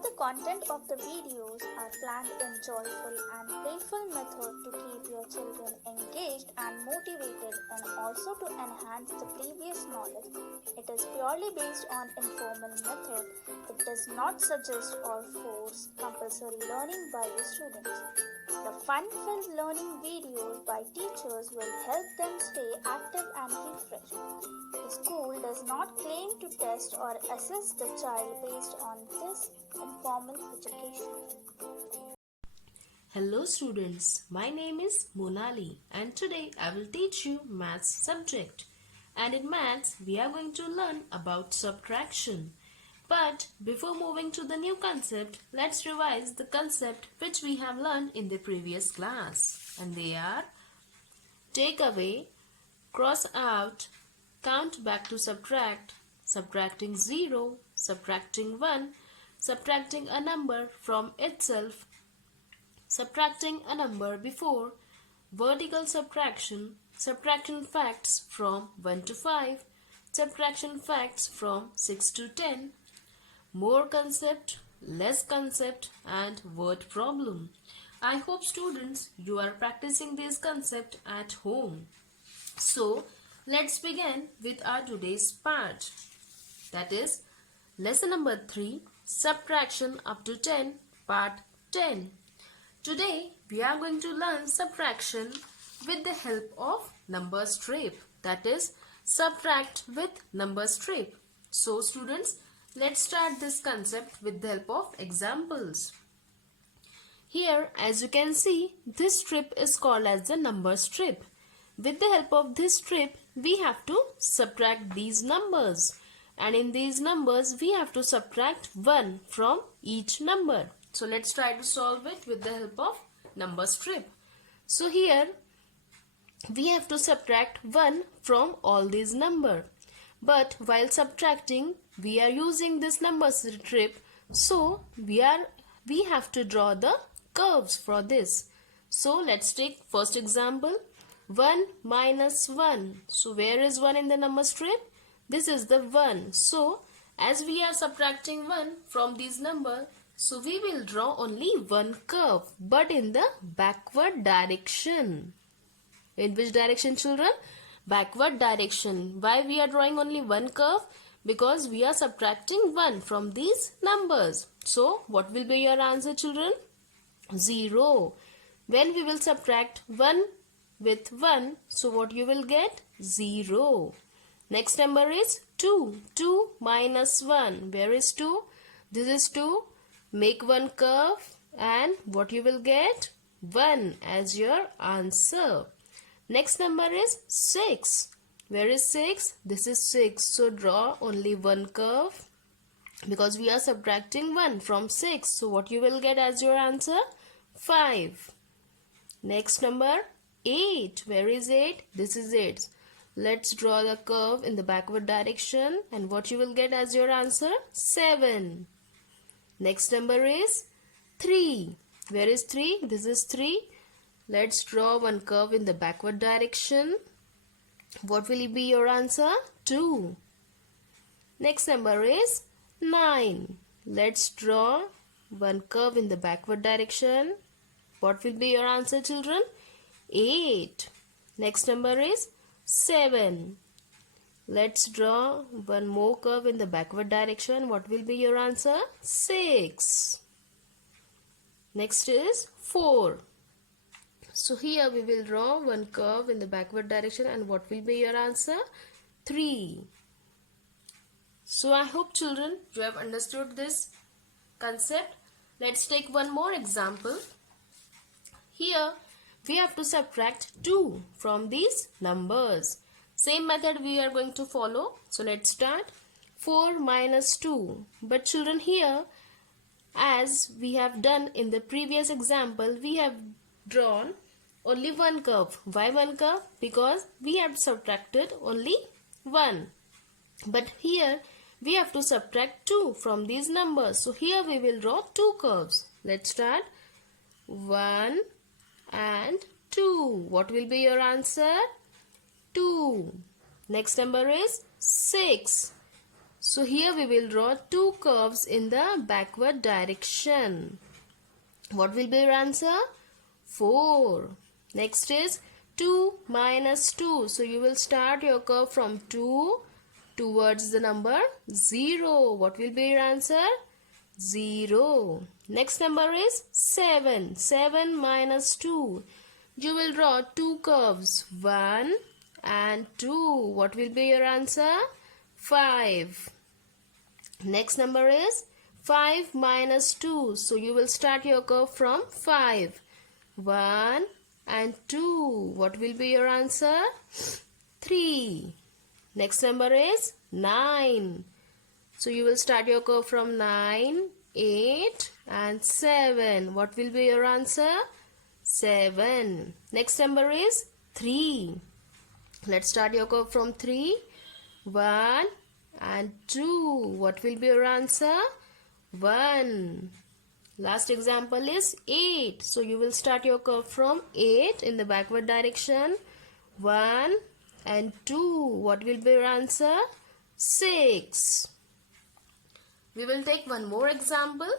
All the content of the videos are planned in joyful and playful method to keep your children engaged and motivated and also to enhance the previous knowledge. It is purely based on informal method. It does not suggest or force compulsory learning by the students. The fun-filled learning videos by teachers will help them stay active and refreshed. The school does not claim to test or assess the child based on this informal education. Hello students, my name is Monali and today I will teach you maths subject. And in maths we are going to learn about subtraction. But before moving to the new concept, let's revise the concept which we have learned in the previous class. And they are take away, cross out, count back to subtract, subtracting 0, subtracting 1, subtracting a number from itself, subtracting a number before, vertical subtraction, subtraction facts from 1 to 5, subtraction facts from 6 to 10, more concept, less concept and word problem. I hope students you are practicing this concept at home. So let's begin with our today's part. That is lesson number 3, subtraction up to 10, part 10. Today we are going to learn subtraction with the help of number strip. That is subtract with number strip. So students, let's start this concept with the help of examples. Here as you can see, this strip is called as the number strip. With the help of this strip, we have to subtract these numbers. And in these numbers, we have to subtract 1 from each number. So let's try to solve it with the help of number strip. So here, we have to subtract 1 from all these numbers. But while subtracting, we are using this number strip. So we have to draw the curves for this. So let's take first example. 1 minus 1. So where is 1 in the number strip? This is the 1. So as we are subtracting 1 from these numbers, so we will draw only one curve, but in the backward direction. In which direction, children? Backward direction. Why we are drawing only one curve? Because we are subtracting 1 from these numbers. So what will be your answer, children? 0. When we will subtract 1 with 1, so what you will get? 0. Next number is 2. 2 minus 1. Where is 2? This is 2. Make one curve and what you will get? 1 as your answer. Next number is 6. Where is 6? This is 6. So draw only one curve because we are subtracting 1 from 6. So what you will get as your answer? 5. Next number 8. Where is 8? This is 8. Let's draw the curve in the backward direction and what you will get as your answer? 7. Next number is 3. Where is 3? This is 3. Let's draw one curve in the backward direction. What will be your answer? 2. Next number is 9. Let's draw one curve in the backward direction. What will be your answer, children? 8. Next number is 7. Let's draw one more curve in the backward direction. What will be your answer? 6. Next is 4. So here we will draw one curve in the backward direction and what will be your answer? 3. So I hope children you have understood this concept. Let's take one more example. Here we have to subtract 2 from these numbers. Same method we are going to follow. So let's start. 4 minus 2. But children, here as we have done in the previous example, we have drawn only one curve. Why one curve? Because we have subtracted only 1. But here we have to subtract 2 from these numbers. So here we will draw two curves. Let's start. 1 and 2. What will be your answer? 2. Next number is 6. So here we will draw two curves in the backward direction. What will be your answer? 4. Next is 2 minus 2. So you will start your curve from 2 towards the number 0. What will be your answer? 0. Next number is 7. 7 minus 2. You will draw two curves, 1 and 2. What will be your answer? 5. Next number is 5 minus 2. So you will start your curve from 5. 1 and 2. What will be your answer? 3. Next number is 9. So you will start your curve from 9, 8 and 7. What will be your answer? 7. Next number is 3. Let's start your curve from 3. 1 and 2. What will be your answer? 1. Last example is 8. So you will start your curve from 8 in the backward direction. 1 and 2. What will be your answer? 6. We will take one more example.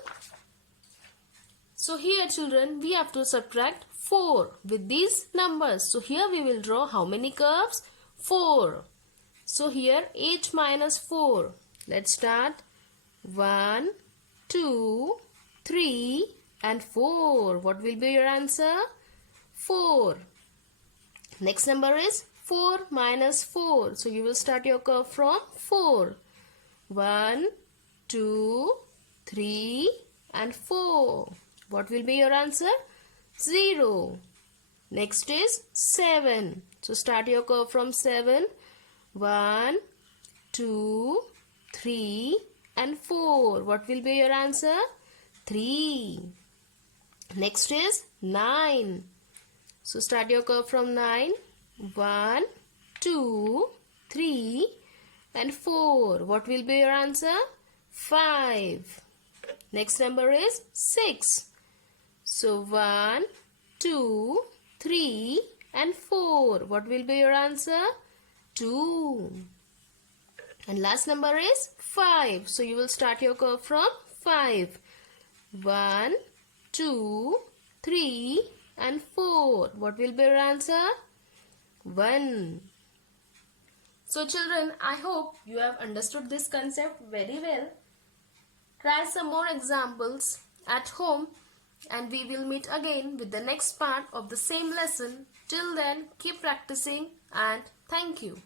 So here children, we have to subtract 4 with these numbers. So here we will draw how many curves? 4. So here 8 minus 4. Let's start. 1, 2, 3 and 4. What will be your answer? 4. Next number is 4 minus 4. So you will start your curve from 4. 1, 2, 3 and 4. What will be your answer? 0. Next is 7. So start your curve from 7. 1, 2, 3 and 4. What will be your answer? 3. Next is 9. So start your curve from 9. 1, 2, 3 and 4. What will be your answer? 5. Next number is 6. So 1, 2, 3 and 4. What will be your answer? 2. And last number is 5. So you will start your curve from 5. 1, 2, 3 and 4. What will be your answer? 1. So children, I hope you have understood this concept very well. Try some more examples at home and we will meet again with the next part of the same lesson. Till then, keep practicing and thank you.